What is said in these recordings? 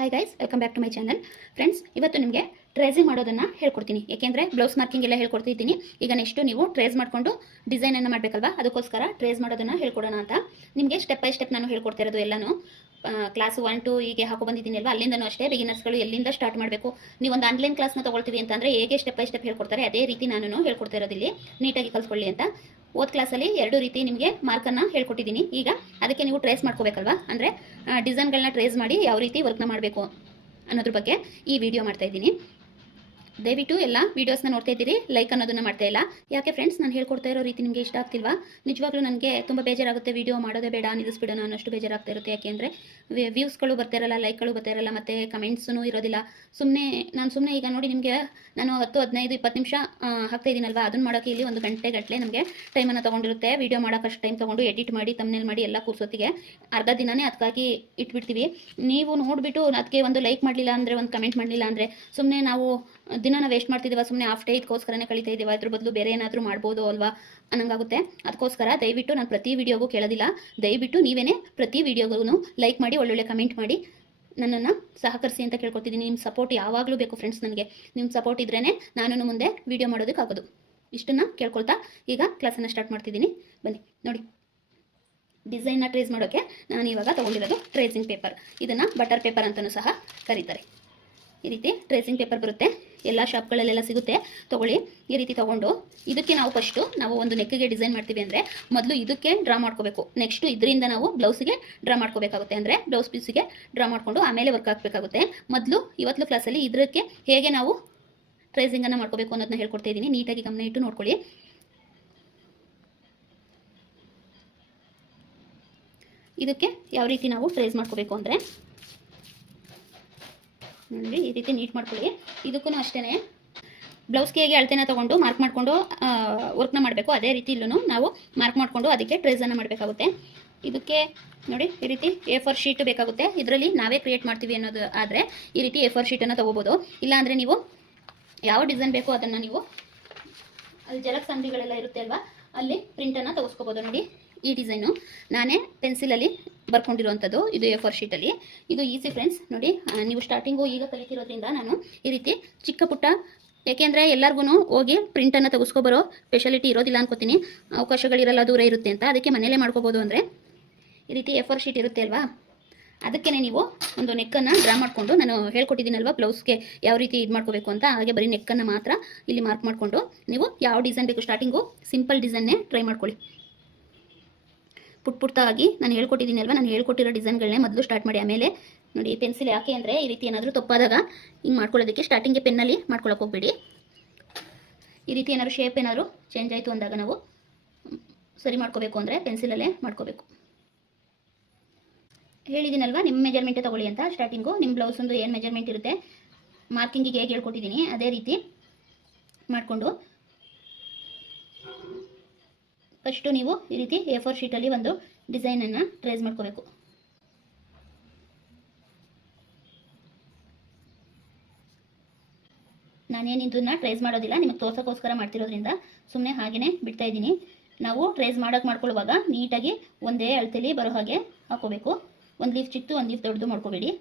Hi guys, welcome back to my channel. Friends, ಇವತ್ತು ನಿಮಗೆ tracing ಮಾಡೋದನ್ನು ಹೇಳ್ಕೊಡ್ತೀನಿ. ಏಕೆಂದರೆ ಬ್ಲೌಸ್ ಮಾರ್ಕಿಂಗ್ ಎಲ್ಲ ಹೇಳ್ಕೊಡ್ತಿದ್ದೀನಿ. ಈಗ ನೆಕ್ಸ್ಟು ನೀವು ಟ್ರೇಸ್ ಮಾಡಿಕೊಂಡು ಡಿಸೈನನ್ನು ಮಾಡಬೇಕಲ್ವಾ, ಅದಕ್ಕೋಸ್ಕರ ಟ್ರೇಸ್ ಮಾಡೋದನ್ನು ಹೇಳ್ಕೊಡೋಣ ಅಂತ ನಿಮಗೆ ಸ್ಟೆಪ್ ಬೈ ಸ್ಟೆಪ್ ನಾನು ಹೇಳ್ಕೊಡ್ತಿರೋದು ಎಲ್ಲನೂ. ಕ್ಲಾಸ್ 1 to ಹೀಗೆ ಹಾಕೋ ಬಂದಿದ್ದೀನಿ ಅಲ್ವಾ, ಅಲ್ಲಿಂದನೂ ಅಷ್ಟೇ ಬಿಗಿನರ್ಸ್ಗಳು ಎಲ್ಲಿಂದ ಸ್ಟಾರ್ಟ್ ಮಾಡಬೇಕು. ನೀವು ಒಂದು ಆನ್ಲೈನ್ ಕ್ಲಾಸ್ನ ತೊಗೊಳ್ತೀವಿ ಅಂತಂದರೆ ಹೇಗೆ ಸ್ಟೆಪ್ ಬೈ ಸ್ಟೆಪ್ ಹೇಳ್ಕೊಡ್ತಾರೆ ಅದೇ ರೀತಿ ನಾನು ಹೇಳ್ಕೊಡ್ತಾ ಇರೋದಿಲ್ಲಿ, ನೀಟಾಗಿ ಕಲ್ತ್ಕೊಳ್ಳಿ ಅಂತ. ಓದ್ ಕ್ಲಾಸಲ್ಲಿ 2 ರೀತಿ ನಿಮಗೆ ಮಾರ್ಕನ್ನು ಹೇಳ್ಕೊಟ್ಟಿದ್ದೀನಿ. ಈಗ ಅದಕ್ಕೆ ನೀವು ಟ್ರೇಸ್ ಮಾಡ್ಕೋಬೇಕಲ್ವಾ, ಅಂದರೆ ಡಿಸೈನ್ಗಳನ್ನ ಟ್ರೇಸ್ ಮಾಡಿ ಯಾವ ರೀತಿ ವರ್ಕ್ನ ಮಾಡಬೇಕು ಅನ್ನೋದ್ರ ಬಗ್ಗೆ ಈ ವಿಡಿಯೋ ಮಾಡ್ತಾ ಇದ್ದೀನಿ. ದಯವಿಟ್ಟು ಎಲ್ಲ ವೀಡಿಯೋಸ್ನ ನೋಡ್ತಾ ಇದ್ದೀರಿ, ಲೈಕ್ ಅನ್ನೋದನ್ನು ಮಾಡ್ತಾ ಇಲ್ಲ. ಯಾಕೆ ಫ್ರೆಂಡ್ಸ್, ನಾನು ಹೇಳ್ಕೊಡ್ತಾ ಇರೋ ರೀತಿ ನಿಮಗೆ ಇಷ್ಟ ಆಗ್ತಿಲ್ವಾ? ನಿಜವಾಗ್ಲೂ ನನಗೆ ತುಂಬ ಬೇಜಾರಾಗುತ್ತೆ. ವಿಡಿಯೋ ಮಾಡೋದೇ ಬೇಡ, ನಿಲ್ಲಿಸ್ಬಿಡೋಣ ಅನ್ನೋಷ್ಟು ಬೇಜಾರಾಗ್ತಾ ಇರುತ್ತೆ. ಯಾಕೆಂದರೆ ವ್ಯೂಸ್ಗಳು ಬರ್ತಾ ಇರಲ್ಲ, ಲೈಕ್ಗಳು ಬರ್ತಾ ಇರಲ್ಲ, ಮತ್ತು ಕಮೆಂಟ್ಸೂ ಇರೋದಿಲ್ಲ. ಸುಮ್ಮನೆ ಈಗ ನೋಡಿ, ನಿಮಗೆ ನಾನು 10, 15, 20 ನಿಮಿಷ ಹಾಕ್ತಾ ಇದ್ದೀನಲ್ವಾ, ಅದನ್ನು ಮಾಡೋಕ್ಕೆ ಇಲ್ಲಿ 1 ಗಂಟೆ ನಮಗೆ ಟೈಮನ್ನು ತೊಗೊಂಡಿರುತ್ತೆ. ವಿಡಿಯೋ ಮಾಡೋಕ್ಕಷ್ಟು ಟೈಮ್ ತೊಗೊಂಡು ಎಡಿಟ್ ಮಾಡಿ ತಮ್ನೇಲ್ ಮಾಡಿ ಎಲ್ಲ ಕೂರ್ಸೋತ್ತಿಗೆ ಅರ್ಧ ದಿನನೇ ಅದಕ್ಕಾಗಿ ಇಟ್ಬಿಡ್ತೀವಿ. ನೀವು ನೋಡಿಬಿಟ್ಟು ಅದಕ್ಕೆ ಒಂದು ಲೈಕ್ ಮಾಡಲಿಲ್ಲ ಅಂದರೆ, ಒಂದು ಕಮೆಂಟ್ ಮಾಡಲಿಲ್ಲ ಅಂದರೆ ಸುಮ್ಮನೆ ನಾವು ದಿನ ವೇಸ್ಟ್ ಮಾಡ್ತಿದ್ದೀವ, ಸುಮ್ಮನೆ ಹಾಫ್ ಡೇ ಇದಕ್ಕೋಸ್ಕರನೇ ಕಳೀತಾ ಇದ್ದೀವ, ಅದ್ರ ಬದಲು ಬೇರೆ ಏನಾದರೂ ಮಾಡ್ಬೋದು ಅಲ್ವಾ ಅನ್ನಂಗಾಗುತ್ತೆ. ಅದಕ್ಕೋಸ್ಕರ ದಯವಿಟ್ಟು ನಾನು ಪ್ರತಿ ವಿಡಿಯೋಗೂ ಕೇಳೋದಿಲ್ಲ, ದಯವಿಟ್ಟು ನೀವೇನೇ ಪ್ರತಿ ವಿಡಿಯೋಗೂ ಲೈಕ್ ಮಾಡಿ, ಒಳ್ಳೊಳ್ಳೆ ಕಮೆಂಟ್ ಮಾಡಿ ನನ್ನನ್ನು ಸಹಕರಿಸಿ ಅಂತ ಕೇಳ್ಕೊತಿದ್ದೀನಿ. ನಿಮ್ಮ ಸಪೋರ್ಟ್ ಯಾವಾಗಲೂ ಬೇಕು ಫ್ರೆಂಡ್ಸ್. ನನಗೆ ನಿಮ್ಮ ಸಪೋರ್ಟ್ ಇದ್ರೇ ನಾನು ಮುಂದೆ ವಿಡಿಯೋ ಮಾಡೋದಕ್ಕಾಗೋದು. ಇಷ್ಟನ್ನು ಕೇಳ್ಕೊಳ್ತಾ ಈಗ ಕ್ಲಾಸನ್ನು ಸ್ಟಾರ್ಟ್ ಮಾಡ್ತಿದ್ದೀನಿ. ಬನ್ನಿ ನೋಡಿ, ಡಿಸೈನ್ನ ಟ್ರೇಸ್ ಮಾಡೋಕ್ಕೆ ನಾನು ಇವಾಗ ತೊಗೊಂಡಿರೋದು ಟ್ರೇಸಿಂಗ್ ಪೇಪರ್. ಇದನ್ನು ಬಟರ್ ಪೇಪರ್ ಅಂತಲೂ ಸಹ ಕರೀತಾರೆ. ಈ ರೀತಿ ಟ್ರೇಸಿಂಗ್ ಪೇಪರ್ ಬರುತ್ತೆ, ಎಲ್ಲ ಶಾಪ್ಗಳಲ್ಲೆಲ್ಲ ಸಿಗುತ್ತೆ, ತೊಗೊಳ್ಳಿ. ಈ ರೀತಿ ತೊಗೊಂಡು ಇದಕ್ಕೆ ನಾವು ಫಸ್ಟು ನಾವು ಒಂದು ನೆಕ್ಗೆ ಡಿಸೈನ್ ಮಾಡ್ತೀವಿ ಅಂದರೆ ಮೊದಲು ಇದಕ್ಕೆ ಡ್ರಾ ಮಾಡ್ಕೋಬೇಕು. ನೆಕ್ಸ್ಟು ಇದರಿಂದ ನಾವು ಬ್ಲೌಸಿಗೆ ಡ್ರಾ ಮಾಡ್ಕೋಬೇಕಾಗುತ್ತೆ. ಅಂದರೆ ಬ್ಲೌಸ್ ಪೀಸಿಗೆ ಡ್ರಾ ಮಾಡಿಕೊಂಡು ಆಮೇಲೆ ವರ್ಕ್ ಹಾಕಬೇಕಾಗುತ್ತೆ. ಮೊದಲು ಇವತ್ತು ಕ್ಲಾಸಲ್ಲಿ ಇದಕ್ಕೆ ಹೇಗೆ ನಾವು ಟ್ರೇಸಿಂಗನ್ನು ಮಾಡ್ಕೋಬೇಕು ಅನ್ನೋದನ್ನ ಹೇಳ್ಕೊಡ್ತಾ ಇದ್ದೀನಿ. ನೀಟಾಗಿ ಗಮನ ಇಟ್ಟು ನೋಡ್ಕೊಳ್ಳಿ. ಇದಕ್ಕೆ ಯಾವ ರೀತಿ ನಾವು ಟ್ರೇಸ್ ಮಾಡ್ಕೋಬೇಕು ಅಂದರೆ ನೋಡಿ, ಈ ರೀತಿ ನೀಟ್ ಮಾಡ್ಕೊಳ್ಳಿ. ಇದಕ್ಕೂ ಅಷ್ಟೇ ಬ್ಲೌಸ್ಗೆ ಹೇಗೆ ಅಳತೆನ ತೊಗೊಂಡು ಮಾರ್ಕ್ ಮಾಡಿಕೊಂಡು ವರ್ಕ್ನ ಮಾಡಬೇಕು, ಅದೇ ರೀತಿ ಇಲ್ಲೂ ನಾವು ಮಾರ್ಕ್ ಮಾಡಿಕೊಂಡು ಅದಕ್ಕೆ ಟ್ರೇಸನ್ನು ಮಾಡಬೇಕಾಗುತ್ತೆ. ಇದಕ್ಕೆ ನೋಡಿ, ಈ ರೀತಿ A4 ಶೀಟ್ ಬೇಕಾಗುತ್ತೆ. ಇದರಲ್ಲಿ ನಾವೇ ಕ್ರಿಯೇಟ್ ಮಾಡ್ತೀವಿ ಅನ್ನೋದು ಆದರೆ ಈ ರೀತಿ A4 ಶೀಟನ್ನು ತೊಗೋಬೋದು. ಇಲ್ಲಾಂದರೆ ನೀವು ಯಾವ ಡಿಸೈನ್ ಬೇಕೋ ಅದನ್ನು ನೀವು ಅಲ್ಲಿ ಜೆರಾಕ್ಸ್ ಅಂಗಡಿಗಳೆಲ್ಲ ಇರುತ್ತೆ ಅಲ್ವಾ, ಅಲ್ಲಿ ಪ್ರಿಂಟನ್ನು ತೆಗೆಸ್ಕೋಬೋದು. ನೋಡಿ, ಈ ಡಿಸೈನು ನಾನೇ ಪೆನ್ಸಿಲಲ್ಲಿ ಬರ್ಕೊಂಡಿರುವಂಥದ್ದು. ಇದು A4 ಶೀಟಲ್ಲಿ. ಇದು ಈಸಿ ಫ್ರೆಂಡ್ಸ್. ನೋಡಿ, ನೀವು ಸ್ಟಾರ್ಟಿಂಗು ಈಗ ಕಲಿತಿರೋದ್ರಿಂದ ನಾನು ಈ ರೀತಿ ಚಿಕ್ಕ ಪುಟ್ಟ, ಏಕೆಂದರೆ ಎಲ್ಲರಿಗೂ ಹೋಗಿ ಪ್ರಿಂಟನ್ನು ತೆಗೆಸ್ಕೊಬರೋ ಸ್ಪೆಷಾಲಿಟಿ ಇರೋದಿಲ್ಲ ಅನ್ಕೋತೀನಿ, ಅವಕಾಶಗಳಿರಲ್ಲ, ದೂರ ಇರುತ್ತೆ ಅಂತ. ಅದಕ್ಕೆ ಮನೇಲೇ ಮಾಡ್ಕೋಬೋದು. ಅಂದರೆ ಈ ರೀತಿ A4 ಶೀಟ್ ಇರುತ್ತೆ ಅಲ್ವಾ, ಅದಕ್ಕೇ ನೀವು ಒಂದು ನೆಕ್ಕನ್ನು ಡ್ರಾ ಮಾಡಿಕೊಂಡು, ನಾನು ಹೇಳ್ಕೊಟ್ಟಿದ್ದೀನಲ್ವ ಬ್ಲೌಸ್ಗೆ ಯಾವ ರೀತಿ ಇದು ಮಾಡ್ಕೋಬೇಕು ಅಂತ, ಹಾಗೆ ಬರೀ ನೆಕ್ಕನ್ನು ಮಾತ್ರ ಇಲ್ಲಿ ಮಾರ್ಕ್ ಮಾಡಿಕೊಂಡು ನೀವು ಯಾವ ಡಿಸೈನ್ ಬೇಕು ಸ್ಟಾರ್ಟಿಂಗು ಸಿಂಪಲ್ ಡಿಸೈನ್ನೇ ಟ್ರೈ ಮಾಡ್ಕೊಳ್ಳಿ. ಪುಟ್ಟಾಗಿ ನಾನು ಹೇಳ್ಕೊಟ್ಟಿದ್ದೀನಿ ಅಲ್ವಾ, ನಾನು ಹೇಳ್ಕೊಟ್ಟಿರೋ ಡಿಸೈನ್ಗಳನ್ನೇ ಮೊದಲು ಸ್ಟಾರ್ಟ್ ಮಾಡಿ. ಆಮೇಲೆ ನೋಡಿ, ಪೆನ್ಸಿಲ್ ಯಾಕೆ ಅಂದರೆ ಈ ರೀತಿ ಏನಾದರೂ ತಪ್ಪಾದಾಗ ಹಿಂಗೆ ಮಾಡ್ಕೊಳ್ಳೋದಕ್ಕೆ ಸ್ಟಾರ್ಟಿಂಗ್ಗೆ ಪೆನ್ನಲ್ಲಿ ಮಾಡ್ಕೊಳ್ಳೋಕೆ ಹೋಗ್ಬೇಡಿ. ಈ ರೀತಿ ಏನಾದರೂ ಶೇಪ್ ಏನಾದರೂ ಚೇಂಜ್ ಆಯಿತು ಅಂದಾಗ ನಾವು ಸರಿ ಮಾಡ್ಕೋಬೇಕು ಅಂದರೆ ಪೆನ್ಸಿಲಲ್ಲೇ ಮಾಡ್ಕೋಬೇಕು. ಹೇಳಿದ್ದೀನಲ್ವಾ, ನಿಮ್ಮ ಮೆಜರ್ಮೆಂಟೇ ತೊಗೊಳ್ಳಿ ಅಂತ. ಸ್ಟಾರ್ಟಿಂಗು ನಿಮ್ಮ ಬ್ಲೌಸೊಂದು ಏನು ಮೆಜರ್ಮೆಂಟ್ ಇರುತ್ತೆ ಮಾರ್ಕಿಂಗಿಗೆ ಹೇಗೆ ಹೇಳ್ಕೊಟ್ಟಿದ್ದೀನಿ ಅದೇ ರೀತಿ ಮಾಡಿಕೊಂಡು ಫಸ್ಟು ನೀವು ಈ ರೀತಿ A4 ಶೀಟಲ್ಲಿ ಒಂದು ಡಿಸೈನನ್ನು ಟ್ರೇಸ್ ಮಾಡ್ಕೋಬೇಕು. ನಾನೇನು ಇದನ್ನು ಟ್ರೇಸ್ ಮಾಡೋದಿಲ್ಲ, ನಿಮಗೆ ತೋರ್ಸೋಕ್ಕೋಸ್ಕರ ಮಾಡ್ತಿರೋದ್ರಿಂದ ಸುಮ್ಮನೆ ಹಾಗೆಯೇ ಬಿಡ್ತಾ ಇದ್ದೀನಿ. ನಾವು ಟ್ರೇಸ್ ಮಾಡ್ಕೊಳ್ಳುವಾಗ ನೀಟಾಗಿ ಒಂದೇ ಅಳತೆಯಲ್ಲಿ ಬರೋ ಹಾಗೆ ಹಾಕೋಬೇಕು. ಒಂದು ಲೀಫ್ ಚಿಕ್ಕದು, ಒಂದು ಲೀಫ್ ದೊಡ್ಡದು ಮಾಡ್ಕೋಬೇಡಿ.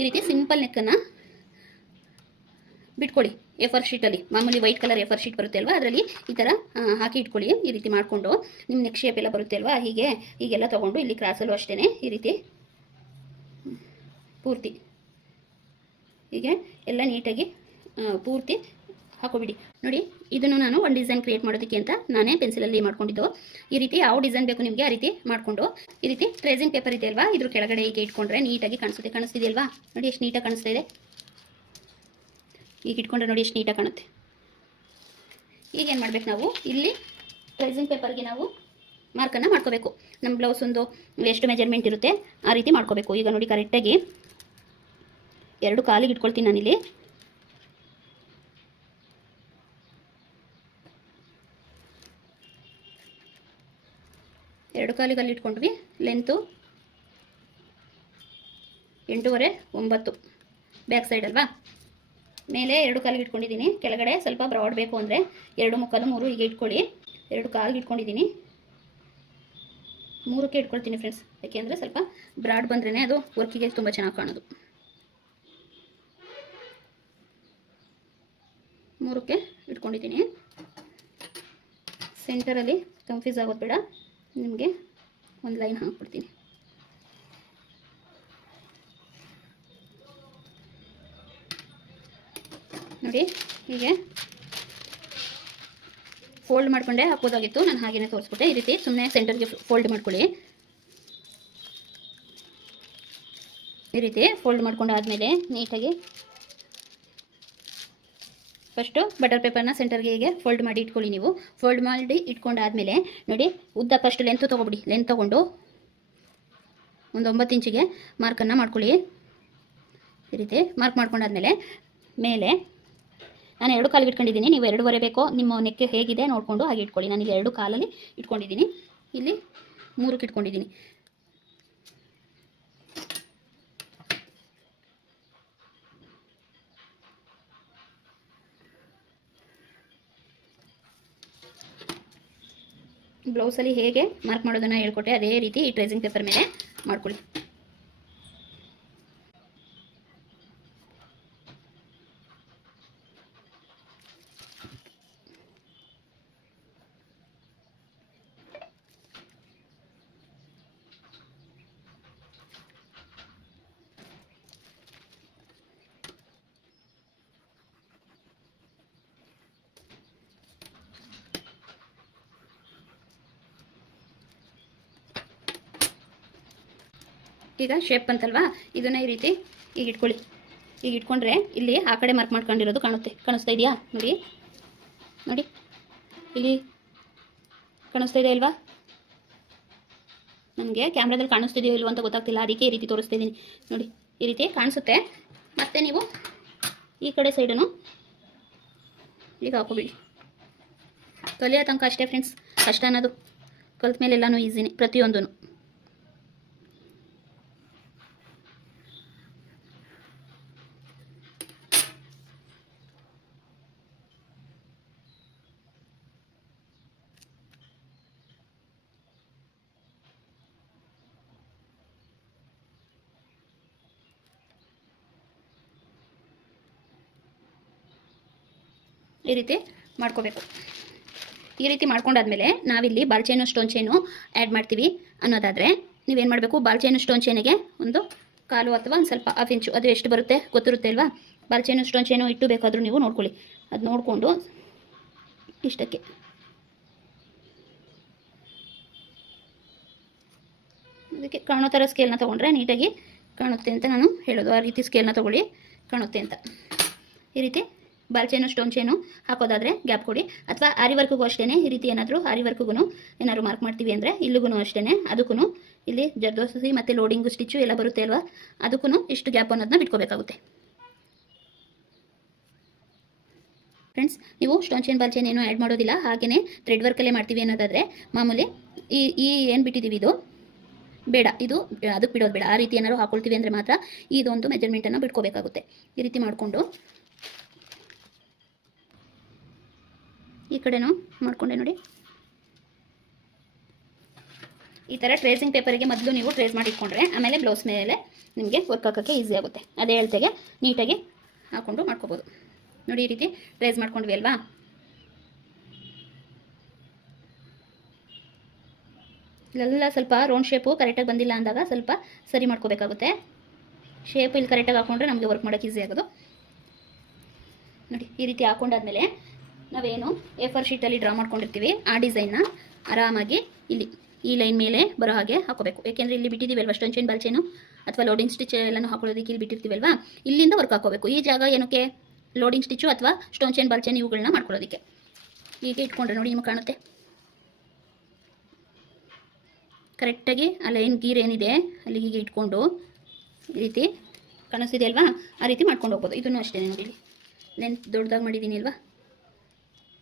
ಈ ರೀತಿ ಸಿಂಪಲ್ ನೆಕ್ಕನ್ನು ಬಿಟ್ಕೊಳ್ಳಿ. A4 ಶೀಟಲ್ಲಿ ಮಾಮೂಲಿ ವೈಟ್ ಕಲರ್ A4 ಶೀಟ್ ಬರುತ್ತೆ ಅಲ್ವಾ, ಅದರಲ್ಲಿ ಈ ಥರ ಹಾಕಿ ಇಟ್ಕೊಳ್ಳಿ. ಈ ರೀತಿ ಮಾಡಿಕೊಂಡು ನಿಮ್ಮ ನೆಕ್ ಶೇಪ್ ಎಲ್ಲ ಬರುತ್ತೆ ಅಲ್ವಾ, ಹೀಗೆಲ್ಲ ತೊಗೊಂಡು ಇಲ್ಲಿ ಕ್ರಾಸಲ್ಲೂ ಅಷ್ಟೇ ಈ ರೀತಿ ಪೂರ್ತಿ ಹೀಗೆ ಎಲ್ಲ ನೀಟಾಗಿ ಪೂರ್ತಿ ಹಾಕೋಬಿಡಿ. ನೋಡಿ, ಇದನ್ನು ನಾನು ಒಂದು ಡಿಸೈನ್ ಕ್ರಿಯೇಟ್ ಮಾಡೋದಕ್ಕೆ ಅಂತ ನಾನೇ ಪೆನ್ಸಿಲಲ್ಲಿ ಮಾಡ್ಕೊಂಡಿದ್ದು. ಈ ರೀತಿ ಯಾವ ಡಿಸೈನ್ ಬೇಕು ನಿಮಗೆ ಆ ರೀತಿ ಮಾಡಿಕೊಂಡು ಈ ರೀತಿ ಟ್ರೇಸಿಂಗ್ ಪೇಪರ್ ಇದೆ ಅಲ್ವಾ, ಇದ್ರ ಕೆಳಗಡೆ ಹೀಗೆ ಇಟ್ಕೊಂಡ್ರೆ ನೀಟಾಗಿ ಕಾಣಿಸ್ತಿದೆಯಲ್ವಾ. ನೋಡಿ ಎಷ್ಟು ನೀಟಾಗಿ ಕಾಣಿಸ್ತಾ ಇದೆ. ಈಗ ಇಟ್ಕೊಂಡ್ರೆ ನೋಡಿ ಎಷ್ಟು ನೀಟಾಗಿ ಕಾಣುತ್ತೆ. ಈಗೇನು ಮಾಡಬೇಕು, ನಾವು ಇಲ್ಲಿ ಟ್ರೇಸಿಂಗ್ ಪೇಪರ್ಗೆ ನಾವು ಮಾರ್ಕನ್ನು ಮಾಡ್ಕೋಬೇಕು. ನಮ್ಮ ಬ್ಲೌಸ್ ಒಂದು ಎಷ್ಟು ಮೆಜರ್ಮೆಂಟ್ ಇರುತ್ತೆ ಆ ರೀತಿ ಮಾಡ್ಕೋಬೇಕು. ಈಗ ನೋಡಿ, ಕರೆಕ್ಟಾಗಿ 2 ಕಾಲಿಗೆ ಇಟ್ಕೊಳ್ತೀನಿ ನಾನಿಲ್ಲಿ. 2 ಕಾಲಿಗೆ ಅಲ್ಲಿ ಇಟ್ಕೊಂಡ್ವಿ. ಲೆಂತು 8.5 9 ಬ್ಯಾಕ್ ಸೈಡ್ ಅಲ್ವಾ. ಮೇಲೆ 2 ಕಾಲಿಗೆ ಇಟ್ಕೊಂಡಿದ್ದೀನಿ. ಕೆಳಗಡೆ ಸ್ವಲ್ಪ ಬ್ರಾಡ್ ಬೇಕು ಅಂದರೆ 2 ಮುಕ್ಕಾಲು 3 ಹೀಗೆ ಇಟ್ಕೊಳ್ಳಿ. 2 ಕಾಲಿಗೆ ಇಟ್ಕೊಂಡಿದ್ದೀನಿ. 3ಕ್ಕೆ ಇಟ್ಕೊಳ್ತೀನಿ ಫ್ರೆಂಡ್ಸ್, ಯಾಕೆಂದರೆ ಸ್ವಲ್ಪ ಬ್ರಾಡ್ ಬಂದ್ರೇ ಅದು ವರ್ಕಿಗೆ ತುಂಬ ಚೆನ್ನಾಗಿ ಕಾಣೋದು. 3ಕ್ಕೆ ಇಟ್ಕೊಂಡಿದ್ದೀನಿ. ಸೆಂಟರಲ್ಲಿ ಕನ್ಫ್ಯೂಸ್ ಆಗೋದು ಬೇಡ, ನಿಮಗೆ ಒಂದು ಲೈನ್ ಹಾಕ್ಬಿಡ್ತೀನಿ. ನೋಡಿ ಹೀಗೆ ಫೋಲ್ಡ್ ಮಾಡಿಕೊಂಡೆ ಹಾಕೋದಾಗಿತ್ತು, ನಾನು ಹಾಗೇನೆ ತೋರಿಸ್ಬಿಟ್ಟೆ. ಈ ರೀತಿ ಸುಮ್ಮನೆ ಸೆಂಟರ್ಗೆ ಫೋಲ್ಡ್ ಮಾಡ್ಕೊಳ್ಳಿ. ಈ ರೀತಿ ಫೋಲ್ಡ್ ಮಾಡ್ಕೊಂಡಾದ್ಮೇಲೆ ನೀಟಾಗಿ ಫಸ್ಟು ಬಟರ್ ಪೇಪರ್ನ ಸೆಂಟರ್ಗೆ ಹೀಗೆ ಫೋಲ್ಡ್ ಮಾಡಿ ಇಟ್ಕೊಳ್ಳಿ. ನೀವು ಫೋಲ್ಡ್ ಮಾಡಿ ಇಟ್ಕೊಂಡಾದ್ಮೇಲೆ ನೋಡಿ ಉದ್ದ ಫಸ್ಟ್ ಲೆಂತ್ ತೊಗೊಬಿಡಿ. ಲೆಂತ್ ತೊಗೊಂಡು ಒಂದು 9 ಇಂಚಿಗೆ ಮಾರ್ಕನ್ನು ಮಾಡ್ಕೊಳ್ಳಿ. ಈ ರೀತಿ ಮಾರ್ಕ್ ಮಾಡ್ಕೊಂಡಾದ್ಮೇಲೆ ಮೇಲೆ ನಾನು 2 ಕಾಲಿಗೆ ಇಟ್ಕೊಂಡಿದ್ದೀನಿ. ನೀವು 2.5 ಬೇಕೋ ನಿಮ್ಮ ನೆಕ್ಕೆ ಹೇಗಿದೆ ನೋಡಿಕೊಂಡು ಹಾಗೆ ಇಟ್ಕೊಳ್ಳಿ. ನಾನಿಲ್ಲಿ 2 ಕಾಲಲ್ಲಿ ಇಟ್ಕೊಂಡಿದ್ದೀನಿ. ಇಲ್ಲಿ 3ಕ್ಕೆ ಇಟ್ಕೊಂಡಿದ್ದೀನಿ. ಬ್ಲೌಸಲ್ಲಿ ಹೇಗೆ ಮಾರ್ಕ್ ಮಾಡೋದನ್ನು ಹೇಳ್ಕೊಟ್ಟೆ ಅದೇ ರೀತಿ ಈ ಟ್ರೇಸಿಂಗ್ ಪೇಪರ್ ಮೇಲೆ ಮಾಡ್ಕೊಳ್ಳಿ. ಈಗ ಶೇಪ್ ಬಂತಲ್ವಾ, ಇದನ್ನು ಈ ರೀತಿ ಈಗ ಇಟ್ಕೊಳ್ಳಿ. ಈಗ ಇಟ್ಕೊಂಡ್ರೆ ಇಲ್ಲಿ ಆ ಕಡೆ ಮಾರ್ಕ್ ಮಾಡ್ಕೊಂಡಿರೋದು ಕಾಣಿಸ್ತಾ ಇದೆಯಾ? ನೋಡಿ ನೋಡಿ ಇಲ್ಲಿ ಕಾಣಿಸ್ತಾ ಇದೆ ಅಲ್ವಾ? ನನಗೆ ಕ್ಯಾಮ್ರಾದಲ್ಲಿ ಕಾಣಿಸ್ತಿದೆಯೋ ಇಲ್ವೋ ಅಂತ ಗೊತ್ತಾಗ್ತಿಲ್ಲ, ಅದಕ್ಕೆ ಈ ರೀತಿ ತೋರಿಸ್ತಾ ಇದ್ದೀನಿ. ನೋಡಿ ಈ ರೀತಿ ಕಾಣಿಸುತ್ತೆ. ಮತ್ತು ನೀವು ಈ ಕಡೆ ಸೈಡನ್ನು ಈಗ ಹಾಕೋಬಿಡಿ. ಕಲಿಯೋ ತನಕ ಅಷ್ಟೇ ಫ್ರೆಂಡ್ಸ್, ಕಷ್ಟ ಅನ್ನೋದು ಕಲ್ತ ಮೇಲೆ ಎಲ್ಲನೂ ಈಸಿನೇ ಪ್ರತಿಯೊಂದೂ. ಈ ರೀತಿ ಮಾಡ್ಕೋಬೇಕು. ಈ ರೀತಿ ಮಾಡ್ಕೊಂಡಾದ್ಮೇಲೆ ನಾವಿಲ್ಲಿ ball chain stone chain add ಮಾಡ್ತೀವಿ ಅನ್ನೋದಾದರೆ ನೀವೇನು ಮಾಡಬೇಕು, ಬಾಲ್ ಚೈನು ಸ್ಟೋನ್ ಚೈನಿಗೆ ಒಂದು ಕಾಲು ಅಥವಾ ಒಂದು ಸ್ವಲ್ಪ 1/2 ಇಂಚು, ಅದು ಎಷ್ಟು ಬರುತ್ತೆ ಗೊತ್ತಿರುತ್ತೆ ಅಲ್ವಾ? ಬಾಲ್ ಚೈನು ಸ್ಟೋನ್ ಚೈನು ಇಟ್ಟು ಬೇಕಾದರೂ ನೀವು ನೋಡ್ಕೊಳ್ಳಿ. ಅದು ನೋಡಿಕೊಂಡು ಇಷ್ಟಕ್ಕೆ ಅದಕ್ಕೆ ಕಾಣೋ ಥರ ಸ್ಕೇಲ್ನ ತೊಗೊಂಡ್ರೆ ನೀಟಾಗಿ ಕಾಣುತ್ತೆ ಅಂತ ನಾನು ಹೇಳೋದು. ಆ ರೀತಿ ಸ್ಕೇಲ್ನ ತೊಗೊಳ್ಳಿ, ಕಾಣುತ್ತೆ ಅಂತ. ಈ ರೀತಿ ಬಾಲ್ ಚೈನು ಸ್ಟೋನ್ ಚೈನು ಹಾಕೋದಾದರೆ ಗ್ಯಾಪ್ ಕೊಡಿ. ಅಥವಾ ಆರಿ ವರ್ಕ್ಗೂ ಅಷ್ಟೇ ಈ ರೀತಿ ಏನಾದರೂ ಆರಿ ವರ್ಕ್ಗೂ ಏನಾದರೂ ಮಾರ್ಕ್ ಮಾಡ್ತೀವಿ ಅಂದರೆ ಇಲ್ಲಿಗೂ ಅಷ್ಟೇ, ಅದಕ್ಕೂ ಇಲ್ಲಿ ಜರ್ದೋಸಿ ಮತ್ತು ಲೋಡಿಂಗು ಸ್ಟಿಚ್ಚು ಎಲ್ಲ ಬರುತ್ತೆ ಅಲ್ವಾ, ಅದಕ್ಕೂ ಇಷ್ಟು ಗ್ಯಾಪ್ ಅನ್ನೋದನ್ನ ಬಿಟ್ಕೋಬೇಕಾಗುತ್ತೆ. ಫ್ರೆಂಡ್ಸ್, ನೀವು ಸ್ಟೋನ್ ಚೈನ್ ಬಾಲ್ ಚೈನ್ ಏನೂ ಆ್ಯಡ್ ಮಾಡೋದಿಲ್ಲ, ಹಾಗೆಯೇ ಥ್ರೆಡ್ ವರ್ಕಲ್ಲೇ ಮಾಡ್ತೀವಿ ಅನ್ನೋದಾದರೆ ಮಾಮೂಲಿ ಈ ಏನು ಬಿಟ್ಟಿದ್ದೀವಿ ಇದು ಬೇಡ, ಇದು ಅದಕ್ಕೆ ಬಿಡೋದು ಬೇಡ. ಆ ರೀತಿ ಏನಾದ್ರು ಹಾಕೊಳ್ತೀವಿ ಅಂದರೆ ಮಾತ್ರ ಇದೊಂದು ಮೆಜರ್ಮೆಂಟನ್ನು ಬಿಟ್ಕೋಬೇಕಾಗುತ್ತೆ. ಈ ರೀತಿ ಮಾಡಿಕೊಂಡು ಈ ಕಡೆನೂ ಮಾಡಿಕೊಂಡೆ ನೋಡಿ. ಈ ಥರ ಟ್ರೇಸಿಂಗ್ ಪೇಪರಿಗೆ ಮೊದಲು ನೀವು ಟ್ರೇಸ್ ಮಾಡಿ ಇಟ್ಕೊಂಡ್ರೆ ಆಮೇಲೆ ಬ್ಲೌಸ್ ಮೇಲೆ ನಿಮಗೆ ವರ್ಕ್ ಹಾಕೋಕ್ಕೆ ಈಸಿ ಆಗುತ್ತೆ. ಅದೇ ಅಳತೆಗೆ ನೀಟಾಗಿ ಹಾಕ್ಕೊಂಡು ಮಾಡ್ಕೋಬೋದು. ನೋಡಿ ಈ ರೀತಿ ಟ್ರೇಸ್ ಮಾಡ್ಕೊಂಡ್ವಿ ಅಲ್ವಾ? ಇಲ್ಲೆಲ್ಲ ಸ್ವಲ್ಪ ರೌಂಡ್ ಶೇಪು ಕರೆಕ್ಟಾಗಿ ಬಂದಿಲ್ಲ ಅಂದಾಗ ಸ್ವಲ್ಪ ಸರಿ ಮಾಡ್ಕೋಬೇಕಾಗುತ್ತೆ. ಶೇಪ್ ಇಲ್ಲಿ ಕರೆಕ್ಟಾಗಿ ಹಾಕ್ಕೊಂಡ್ರೆ ನಮಗೆ ವರ್ಕ್ ಮಾಡೋಕ್ಕೆ ಈಸಿ ಆಗೋದು. ನೋಡಿ ಈ ರೀತಿ ಹಾಕ್ಕೊಂಡಾದ್ಮೇಲೆ ನಾವೇನು A4 ಶೀಟಲ್ಲಿ ಡ್ರಾ ಮಾಡ್ಕೊಂಡಿರ್ತೀವಿ ಆ ಡಿಸೈನ್ನ ಆರಾಮಾಗಿ ಇಲ್ಲಿ ಈ ಲೈನ್ ಮೇಲೆ ಬರೋ ಹಾಗೆ ಹಾಕೋಬೇಕು. ಏಕೆಂದರೆ ಇಲ್ಲಿ ಬಿಟ್ಟಿದ್ದೀವಲ್ವ ಸ್ಟೋನ್ ಚೈನ್ ಬಾಲ್ ಚೈನು ಅಥವಾ ಲೋಡಿಂಗ್ ಸ್ಟಿಚ್ ಎಲ್ಲನೂ ಹಾಕೊಳ್ಳೋದಕ್ಕೆ ಇಲ್ಲಿ ಬಿಟ್ಟಿರ್ತೀವಲ್ವಾ, ಇಲ್ಲಿಂದ ವರ್ಕ್ ಹಾಕೋಬೇಕು. ಈ ಜಾಗ ಏನಕ್ಕೆ ಲೋಡಿಂಗ್ ಸ್ಟಿಚ್ಚು ಅಥವಾ ಸ್ಟೋನ್ ಚೈನ್ ಬಾಲ್ ಚೈನ್ ಇವುಗಳನ್ನ ಮಾಡ್ಕೊಳ್ಳೋದಕ್ಕೆ. ಹೀಗೆ ಇಟ್ಕೊಂಡ್ರೆ ನೋಡಿ ನಿಮಗೆ ಕಾಣುತ್ತೆ ಕರೆಕ್ಟಾಗಿ ಆ ಲೈನ್ ಗೀರ್ ಏನಿದೆ ಅಲ್ಲಿ ಹೀಗೆ ಇಟ್ಕೊಂಡು ಈ ರೀತಿ ಕಾಣಿಸ್ತಿದೆ ಅಲ್ವಾ, ಆ ರೀತಿ ಮಾಡ್ಕೊಂಡು ಹೋಗ್ಬೋದು. ಇದನ್ನು ಅಷ್ಟೇ ನೋಡಿ, ಲೆಂತ್ ದೊಡ್ಡದಾಗಿ ಮಾಡಿದ್ದೀನಿ ಅಲ್ವಾ,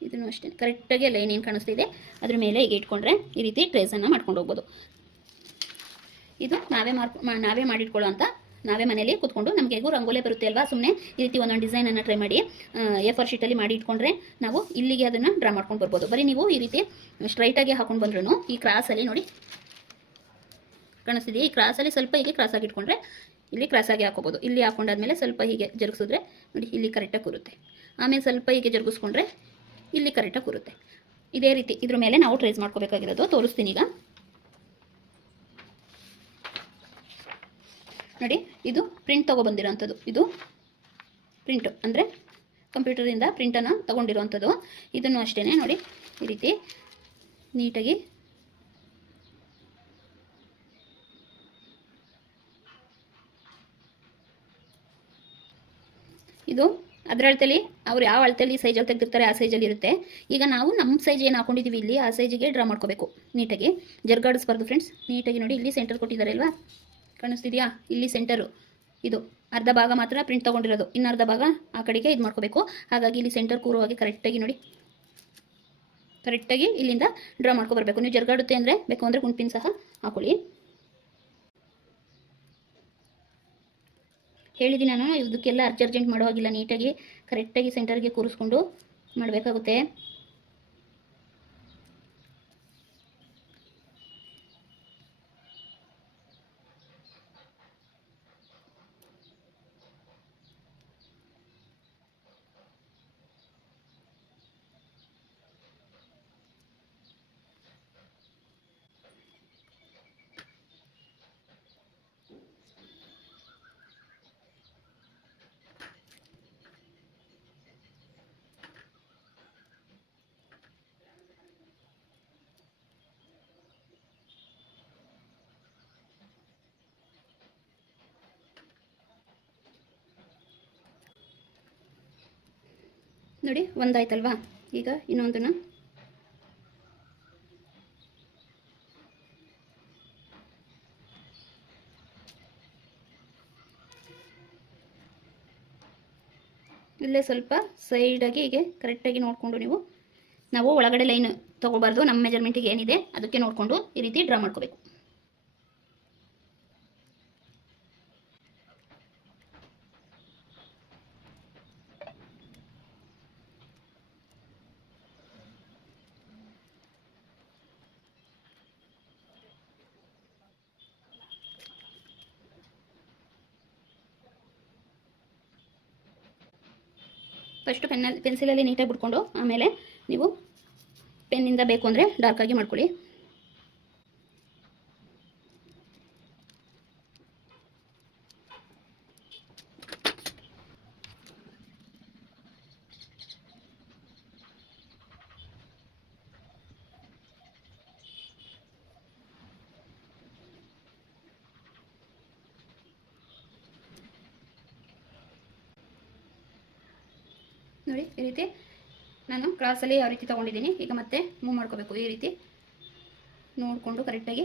ಇದನ್ನು ಅಷ್ಟೇ ಕರೆಕ್ಟಾಗಿ ಲೈನ್ ಏನು ಕಾಣಿಸ್ತಿದೆ ಅದ್ರ ಮೇಲೆ ಈಗ ಇಟ್ಕೊಂಡ್ರೆ ಈ ರೀತಿ ಟ್ರೇಸನ್ನು ಮಾಡ್ಕೊಂಡು ಹೋಗ್ಬೋದು. ಇದು ನಾವೇ ಮಾಡಿಟ್ಕೊಳ್ಳೋ ಅಂತ ನಾವೇ ಮನೇಲಿ ಕೂತ್ಕೊಂಡು ನಮಗೆ ಹೇಗೂ ರಂಗೋಲೆ ಬರುತ್ತೆ ಅಲ್ವಾ, ಸುಮ್ಮನೆ ಈ ರೀತಿ ಒಂದೊಂದು ಡಿಸೈನನ್ನು ಟ್ರೈ ಮಾಡಿ A4 ಶೀಟಲ್ಲಿ ಮಾಡಿ ಇಟ್ಕೊಂಡ್ರೆ ನಾವು ಇಲ್ಲಿಗೆ ಅದನ್ನು ಡ್ರಾ ಮಾಡ್ಕೊಂಡು ಬರ್ಬೋದು. ಬರೀ ನೀವು ಈ ರೀತಿ ಸ್ಟ್ರೈಟಾಗಿ ಹಾಕೊಂಡು ಬಂದ್ರೂ ಈ ಕ್ರಾಸಲ್ಲಿ ನೋಡಿ ಕಾಣಿಸ್ತಿದೆಯಾ, ಈ ಕ್ರಾಸಲ್ಲಿ ಸ್ವಲ್ಪ ಹೀಗೆ ಕ್ರಾಸಾಗಿ ಇಟ್ಕೊಂಡ್ರೆ ಇಲ್ಲಿ ಕ್ರಾಸಾಗಿ ಹಾಕೋಬೋದು. ಇಲ್ಲಿ ಹಾಕೊಂಡಾದ್ಮೇಲೆ ಸ್ವಲ್ಪ ಹೀಗೆ ಜರುಗಿಸಿದ್ರೆ ನೋಡಿ ಇಲ್ಲಿ ಕರೆಕ್ಟಾಗಿ ಕೂರುತ್ತೆ. ಆಮೇಲೆ ಸ್ವಲ್ಪ ಹೀಗೆ ಜರುಗಿಸ್ಕೊಂಡ್ರೆ ಇಲ್ಲಿ ಕರೆಕ್ಟಾಗಿ ಕೂರುತ್ತೆ. ಇದೇ ರೀತಿ ಇದ್ರ ಮೇಲೆ ನಾವು ಟ್ರೇಸ್ ಮಾಡ್ಕೋಬೇಕಾಗಿರೋದು. ತೋರಿಸ್ತೀನಿ ಈಗ ನೋಡಿ. ಇದು ಪ್ರಿಂಟ್ ತೊಗೊಬಂದಿರೋಂಥದ್ದು, ಇದು ಪ್ರಿಂಟ್ ಅಂದರೆ ಕಂಪ್ಯೂಟರಿಂದ ಪ್ರಿಂಟನ್ನು ತೊಗೊಂಡಿರೋವಂಥದ್ದು. ಇದನ್ನು ಅಷ್ಟೇ ನೋಡಿ ಈ ರೀತಿ ನೀಟಾಗಿ ಇದು ಅದರ ಅಳತೆಯಲ್ಲಿ ಅವ್ರು ಯಾವ ಅಳತೆಯಲ್ಲಿ ಸೈಜಲ್ಲಿ ತೆಗೆದಿರ್ತಾರೆ ಆ ಸೈಜಲ್ಲಿ ಇರುತ್ತೆ. ಈಗ ನಾವು ನಮ್ಮ ಸೈಜ್ ಏನು ಹಾಕೊಂಡಿದ್ದೀವಿ ಇಲ್ಲಿ ಆ ಸೈಜಿಗೆ ಡ್ರಾ ಮಾಡ್ಕೋಬೇಕು. ನೀಟಾಗಿ ಜರ್ಗಾಡಿಸ್ಬಾರ್ದು ಫ್ರೆಂಡ್ಸ್. ನೀಟಾಗಿ ನೋಡಿ ಇಲ್ಲಿ ಸೆಂಟರ್ ಕೊಟ್ಟಿದ್ದಾರೆ ಅಲ್ವಾ, ಕಾಣಿಸ್ತಿದೆಯಾ, ಇಲ್ಲಿ ಸೆಂಟರು ಇದು ಅರ್ಧ ಭಾಗ ಮಾತ್ರ ಪ್ರಿಂಟ್ ತೊಗೊಂಡಿರೋದು, ಇನ್ನರ್ಧ ಭಾಗ ಆ ಕಡೆಗೆ ಇದು ಮಾಡ್ಕೋಬೇಕು. ಹಾಗಾಗಿ ಇಲ್ಲಿ ಸೆಂಟರ್ ಕೂರುವಾಗಿ ಕರೆಕ್ಟಾಗಿ ನೋಡಿ, ಕರೆಕ್ಟಾಗಿ ಇಲ್ಲಿಂದ ಡ್ರಾ ಮಾಡ್ಕೊಬರ್ಬೇಕು. ನೀವು ಜರ್ಗಾಡುತ್ತೆ ಅಂದರೆ ಬೇಕು ಅಂದರೆ ಗುಂಪಿನ ಸಹ ಹಾಕೊಳ್ಳಿ. ಹೇಳಿದ್ದೀನಿ ನಾನು, ಇದಕ್ಕೆಲ್ಲ ಅರ್ಜೆಂಟ್ ಮಾಡೋ ಹಾಗಿಲ್ಲ. ನೀಟಾಗಿ ಕರೆಕ್ಟಾಗಿ ಸೆಂಟರ್ಗೆ ಕೂರಿಸ್ಕೊಂಡು ಮಾಡಬೇಕಾಗುತ್ತೆ. ನೋಡಿ ಒಂದಾಯ್ತಲ್ವಾ, ಈಗ ಇನ್ನೊಂದನ್ನು ಇಲ್ಲೇ ಸ್ವಲ್ಪ ಸೈಡಾಗಿ ಹೀಗೆ ಕರೆಕ್ಟಾಗಿ ನೋಡಿಕೊಂಡು ನಾವು ಒಳಗಡೆ ಲೈನ್ ತೊಗೋಬಾರ್ದು. ನಮ್ಮ ಮೆಜರ್ಮೆಂಟಿಗೆ ಏನಿದೆ ಅದಕ್ಕೆ ನೋಡಿಕೊಂಡು ಈ ರೀತಿ ಡ್ರಾ ಮಾಡ್ಕೋಬೇಕು. ಫಸ್ಟು ಪೆನ್ಸಿಲಲ್ಲಿ ನೀಟಾಗಿ ಬಿಟ್ಕೊಂಡು ಆಮೇಲೆ ನೀವು ಪೆನ್ನಿಂದ ಬೇಕು ಅಂದರೆ ಡಾರ್ಕಾಗಿ ಮಾಡ್ಕೊಳ್ಳಿ. ನೋಡಿ ಈ ರೀತಿ ನಾನು ಕ್ರಾಸಲ್ಲಿ ಯಾವ ರೀತಿ ತೊಗೊಂಡಿದ್ದೀನಿ. ಈಗ ಮತ್ತೆ ಮೂವ್ ಮಾಡ್ಕೋಬೇಕು. ಈ ರೀತಿ ನೋಡಿಕೊಂಡು ಕರೆಕ್ಟಾಗಿ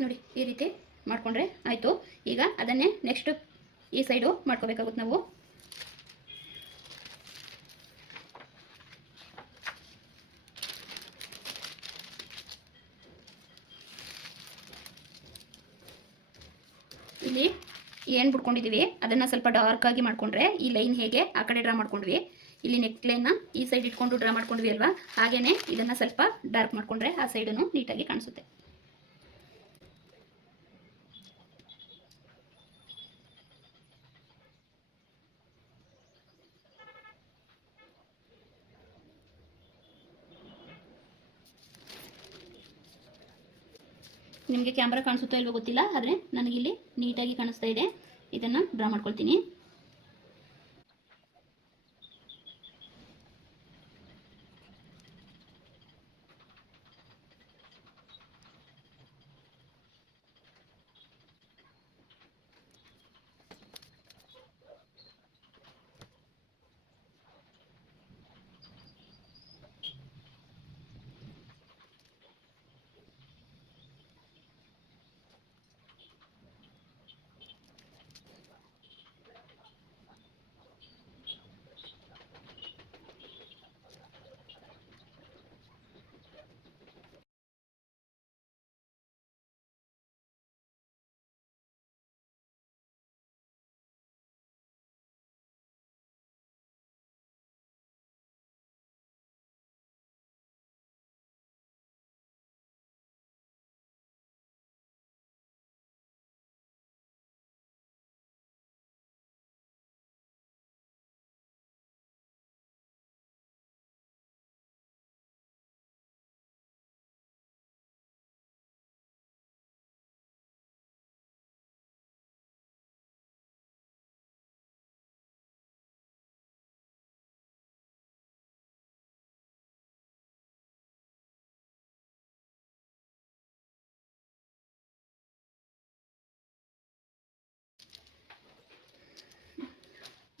ನೋಡಿ ಈ ರೀತಿ ಮಾಡ್ಕೊಂಡ್ರೆ ಆಯಿತು. ಈಗ ಅದನ್ನೇ ನೆಕ್ಸ್ಟ್ ಈ ಸೈಡು ಮಾಡ್ಕೋಬೇಕಾಗುತ್ತೆ ನಾವು. ಇಲ್ಲಿ ಏನು ಬಿಡ್ಕೊಂಡಿದ್ದೀವಿ ಅದನ್ನು ಸ್ವಲ್ಪ ಡಾರ್ಕಾಗಿ ಮಾಡಿಕೊಂಡ್ರೆ ಈ ಲೈನ್ ಹೇಗೆ ಆ ಕಡೆ ಡ್ರಾ ಮಾಡ್ಕೊಂಡ್ವಿ, ಇಲ್ಲಿ ನೆಕ್ ಲೈನ್ನ ಈ ಸೈಡ್ ಇಟ್ಕೊಂಡು ಡ್ರಾ ಮಾಡ್ಕೊಂಡ್ವಿ ಅಲ್ವಾ, ಹಾಗೇ ಇದನ್ನು ಸ್ವಲ್ಪ ಡಾರ್ಕ್ ಮಾಡಿಕೊಂಡ್ರೆ ಆ ಸೈಡನ್ನು ನೀಟಾಗಿ ಕಾಣಿಸುತ್ತೆ. ನಿಮಗೆ ಕ್ಯಾಮ್ರಾ ಕಾಣಿಸುತ್ತೋ ಇಲ್ವೋ ಗೊತ್ತಿಲ್ಲ, ಆದರೆ ನನಗಿಲ್ಲಿ ನೀಟಾಗಿ ಕಾಣಿಸ್ತಾ ಇದೆ. ಇದನ್ನು ಡ್ರಾ ಮಾಡ್ಕೊಳ್ತೀನಿ.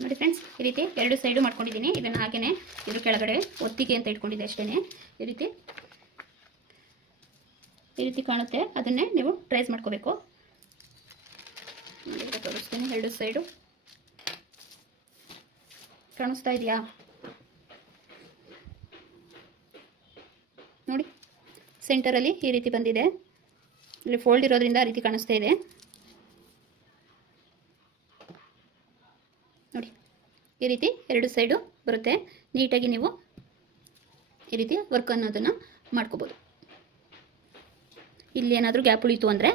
ನೋಡಿ ಫ್ರೆಂಡ್ಸ್, ಈ ರೀತಿ 2 ಸೈಡು ಮಾಡ್ಕೊಂಡಿದ್ದೀನಿ. ಇದನ್ನು ಹಾಗೆಯೇ ಇದ್ರ ಕೆಳಗಡೆ ಒತ್ತಿಗೆ ಅಂತ ಇಟ್ಕೊಂಡಿದ್ದೆ ಅಷ್ಟೇ. ಈ ರೀತಿ ಕಾಣುತ್ತೆ, ಅದನ್ನೇ ನೀವು ಟ್ರೇಸ್ ಮಾಡ್ಕೋಬೇಕು. ತೋರಿಸ್ತೀನಿ. 2 ಸೈಡು ಕಾಣಿಸ್ತಾ ಇದೆಯಾ ನೋಡಿ. ಸೆಂಟರಲ್ಲಿ ಈ ರೀತಿ ಬಂದಿದೆ, ಇಲ್ಲಿ ಫೋಲ್ಡ್ ಇರೋದ್ರಿಂದ ಆ ರೀತಿ ಕಾಣಿಸ್ತಾ ಇದೆ ನೋಡಿ. ಈ ರೀತಿ 2 ಸೈಡು ಬರುತ್ತೆ. ನೀಟಾಗಿ ನೀವು ಈ ರೀತಿ ವರ್ಕ್ ಅನ್ನೋದನ್ನು ಮಾಡ್ಕೋಬೋದು. ಇಲ್ಲಿ ಏನಾದರೂ ಗ್ಯಾಪ್ ಉಳಿತು ಅಂದರೆ,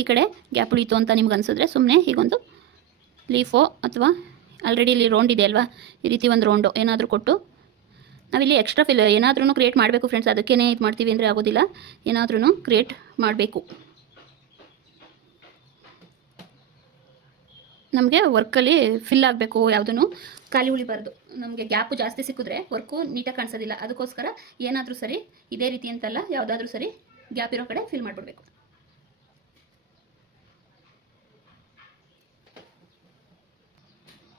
ಈ ಕಡೆ ಗ್ಯಾಪ್ ಉಳಿತು ಅಂತ ನಿಮ್ಗೆ ಅನಿಸಿದ್ರೆ ಸುಮ್ಮನೆ ಹೀಗೊಂದು ಲೀಫೋ ಅಥವಾ ಆಲ್ರೆಡಿ ಇಲ್ಲಿ ರೌಂಡ್ ಇದೆ ಅಲ್ವಾ, ಈ ರೀತಿ ಒಂದು ರೌಂಡು ಏನಾದರೂ ಕೊಟ್ಟು ನಾವಿಲ್ಲಿ ಎಕ್ಸ್ಟ್ರಾ ಏನಾದ್ರೂ ಕ್ರಿಯೇಟ್ ಮಾಡಬೇಕು ಫ್ರೆಂಡ್ಸ್. ಅದಕ್ಕೇ ಇದು ಮಾಡ್ತೀವಿ ಅಂದರೆ ಆಗೋದಿಲ್ಲ, ಏನಾದ್ರೂ ಕ್ರಿಯೇಟ್ ಮಾಡಬೇಕು. ನಮಗೆ ವರ್ಕಲ್ಲಿ ಫಿಲ್ ಆಗಬೇಕು, ಯಾವುದೂ ಖಾಲಿ ಉಳಿಬಾರ್ದು. ನಮಗೆ ಗ್ಯಾಪು ಜಾಸ್ತಿ ಸಿಕ್ಕಿದ್ರೆ ವರ್ಕು ನೀಟಾಗಿ ಕಾಣಿಸೋದಿಲ್ಲ. ಅದಕ್ಕೋಸ್ಕರ ಏನಾದರೂ ಸರಿ ಇದೇ ರೀತಿ ಅಂತಲ್ಲ, ಯಾವುದಾದ್ರೂ ಸರಿ ಗ್ಯಾಪ್ ಇರೋ ಕಡೆ ಫಿಲ್ ಮಾಡಿಬಿಡ್ಬೇಕು.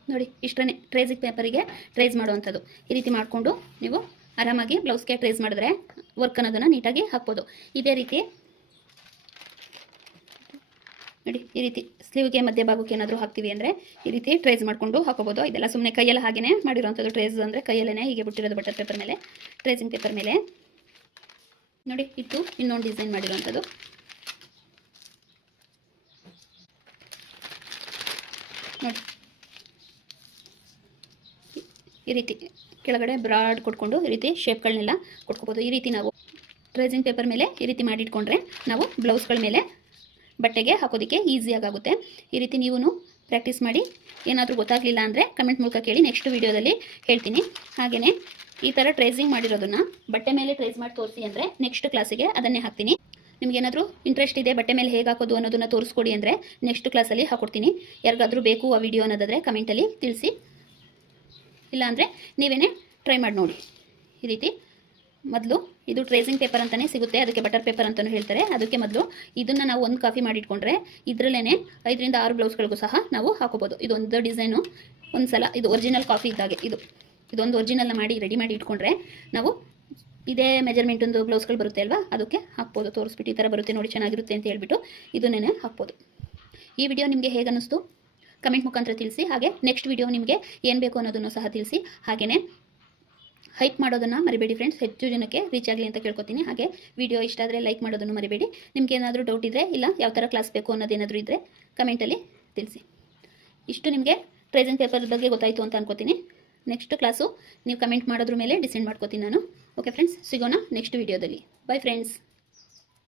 ನೋಡಿ, ಇಷ್ಟೇ ಟ್ರೇಸಿಂಗ್ ಪೇಪರಿಗೆ ಟ್ರೇಸ್ ಮಾಡುವಂಥದ್ದು. ಈ ರೀತಿ ಮಾಡಿಕೊಂಡು ನೀವು ಆರಾಮಾಗಿ ಬ್ಲೌಸ್ಗೆ ಟ್ರೇಸ್ ಮಾಡಿದ್ರೆ ವರ್ಕ್ ಅನ್ನೋದನ್ನು ನೀಟಾಗಿ ಹಾಕ್ಬೋದು. ಇದೇ ರೀತಿ ನೋಡಿ, ಈ ರೀತಿ ಸ್ಲೀವ್ಗೆ ಮಧ್ಯ ಭಾಗಕ್ಕೆ ಏನಾದರೂ ಹಾಕ್ತೀವಿ ಅಂದರೆ ಈ ರೀತಿ ಟ್ರೇಸ್ ಮಾಡಿಕೊಂಡು ಹಾಕೋಬೋದು. ಇದೆಲ್ಲ ಸುಮ್ಮನೆ ಕೈಯೆಲ್ಲ ಹಾಗೇ ಮಾಡಿರೋವಂಥದ್ದು. ಟ್ರೇಸ್ ಅಂದರೆ ಕೈಯಲ್ಲೇ ಹೀಗೆ ಬಿಟ್ಟಿರೋದು ಬಟರ್ ಪೇಪರ್ ಮೇಲೆ, ಟ್ರೇಸಿಂಗ್ ಪೇಪರ್ ಮೇಲೆ. ನೋಡಿ, ಇದು ಇನ್ನೊಂದು ಡಿಸೈನ್ ಮಾಡಿರೋವಂಥದ್ದು. ನೋಡಿ, ಈ ರೀತಿ ಕೆಳಗಡೆ ಬ್ರಾಡ್ ಕೊಟ್ಕೊಂಡು ಈ ರೀತಿ ಶೇಪ್ಗಳನ್ನೆಲ್ಲ ಕೊಟ್ಕೋಬೋದು. ಈ ರೀತಿ ನಾವು ಟ್ರೇಸಿಂಗ್ ಪೇಪರ್ ಮೇಲೆ ಈ ರೀತಿ ಮಾಡಿಟ್ಕೊಂಡ್ರೆ ನಾವು ಬ್ಲೌಸ್ಗಳ ಮೇಲೆ ಬಟ್ಟೆಗೆ ಹಾಕೋದಕ್ಕೆ ಈಸಿಯಾಗುತ್ತೆ. ಈ ರೀತಿ ನೀವು ಪ್ರಾಕ್ಟೀಸ್ ಮಾಡಿ. ಏನಾದರೂ ಗೊತ್ತಾಗಲಿಲ್ಲ ಅಂದರೆ ಕಮೆಂಟ್ ಮೂಲಕ ಕೇಳಿ, ನೆಕ್ಸ್ಟ್ ವೀಡಿಯೋದಲ್ಲಿ ಹೇಳ್ತೀನಿ. ಹಾಗೆಯೇ ಈ ಥರ ಟ್ರೇಸಿಂಗ್ ಮಾಡಿರೋದನ್ನು ಬಟ್ಟೆ ಮೇಲೆ ಟ್ರೇಸ್ ಮಾಡಿ ತೋರಿಸಿ ಅಂದರೆ ನೆಕ್ಸ್ಟ್ ಕ್ಲಾಸಿಗೆ ಅದನ್ನೇ ಹಾಕ್ತೀನಿ. ನಿಮಗೇನಾದರೂ ಇಂಟ್ರೆಸ್ಟ್ ಇದೆ ಬಟ್ಟೆ ಮೇಲೆ ಹೇಗೆ ಹಾಕೋದು ಅನ್ನೋದನ್ನು ತೋರಿಸ್ಕೊಡಿ ಅಂದರೆ ನೆಕ್ಸ್ಟ್ ಕ್ಲಾಸಲ್ಲಿ ಹಾಕ್ಕೊಡ್ತೀನಿ. ಯಾರಿಗಾದರೂ ಬೇಕು ಆ ವಿಡಿಯೋ ಅನ್ನೋದಾದರೆ ಕಮೆಂಟಲ್ಲಿ ತಿಳಿಸಿ. ಇಲ್ಲಾಂದರೆ ನೀವೇ ಟ್ರೈ ಮಾಡಿ ನೋಡಿ. ಈ ರೀತಿ ಮೊದಲು ಇದು ಟ್ರೇಸಿಂಗ್ ಪೇಪರ್ ಅಂತಲೇ ಸಿಗುತ್ತೆ, ಅದಕ್ಕೆ ಬಟರ್ ಪೇಪರ್ ಅಂತಲೂ ಹೇಳ್ತಾರೆ. ಅದಕ್ಕೆ ಮೊದಲು ಇದನ್ನು ನಾವು ಒಂದು ಕಾಪಿ ಮಾಡಿಟ್ಕೊಂಡ್ರೆ ಇದರಲ್ಲೇ 5 ರಿಂದ 6 ಬ್ಲೌಸ್ಗಳಿಗೂ ಸಹ ನಾವು ಹಾಕೋಬೋದು. ಇದೊಂದು ಡಿಸೈನು ಒಂದು ಸಲ ಇದು ಒರಿಜಿನಲ್ ಕಾಪಿ ಇದ್ದಾಗೆ ಇದೊಂದು ಒರಿಜಿನಲ್ನ ಮಾಡಿ ರೆಡಿ ಮಾಡಿ ಇಟ್ಕೊಂಡ್ರೆ ನಾವು ಇದೇ ಮೆಜರ್ಮೆಂಟೊಂದು ಬ್ಲೌಸ್ಗಳು ಬರುತ್ತೆ ಅಲ್ವಾ, ಅದಕ್ಕೆ ಹಾಕ್ಬೋದು. ತೋರಿಸ್ಬಿಟ್ಟು ಈ ಥರ ಬರುತ್ತೆ ನೋಡಿ, ಚೆನ್ನಾಗಿರುತ್ತೆ ಅಂತ ಹೇಳ್ಬಿಟ್ಟು ಇದನ್ನೇ ಹಾಕ್ಬೋದು. ಈ ವಿಡಿಯೋ ನಿಮಗೆ ಹೇಗೆ ಅನ್ನಿಸ್ತು ಕಮೆಂಟ್ ಮುಖಾಂತರ ತಿಳಿಸಿ. ಹಾಗೆ ನೆಕ್ಸ್ಟ್ ವಿಡಿಯೋ ನಿಮಗೆ ಏನು ಬೇಕು ಅನ್ನೋದನ್ನು ಸಹ ತಿಳಿಸಿ. ಹಾಗೆಯೇ ಹೈಪ್ ಮಾಡೋದನ್ನು ಮರಿಬೇಡಿ ಫ್ರೆಂಡ್ಸ್, ಹೆಚ್ಚು ಜನಕ್ಕೆ ರೀಚ್ ಆಗಲಿ ಅಂತ ಕೇಳ್ಕೊತೀನಿ. ಹಾಗೆ ವಿಡಿಯೋ ಇಷ್ಟ ಆದರೆ ಲೈಕ್ ಮಾಡೋದನ್ನು ಮರಿಬೇಡಿ. ನಿಮ್ಗೆ ಏನಾದರೂ ಡೌಟ್ ಇದ್ದರೆ ಇಲ್ಲ ಯಾವ ಥರ ಕ್ಲಾಸ್ ಬೇಕು ಅನ್ನೋದೇನಾದರೂ ಇದ್ದರೆ ಕಮೆಂಟಲ್ಲಿ ತಿಳಿಸಿ. ಇಷ್ಟು ನಿಮಗೆ ಟ್ರೇಸಿಂಗ್ ಪೇಪರ್ ಬಗ್ಗೆ ಗೊತ್ತಾಯಿತು ಅಂತ ಅನ್ಕೋತೀನಿ. ನೆಕ್ಸ್ಟ್ ಕ್ಲಾಸು ನೀವು ಕಮೆಂಟ್ ಮಾಡೋದ್ರ ಮೇಲೆ ಡಿಸೈಡ್ ಮಾಡ್ಕೋತೀನಿ ನಾನು. ಓಕೆ ಫ್ರೆಂಡ್ಸ್, ಸಿಗೋಣ ನೆಕ್ಸ್ಟ್ ವಿಡಿಯೋದಲ್ಲಿ. By friends.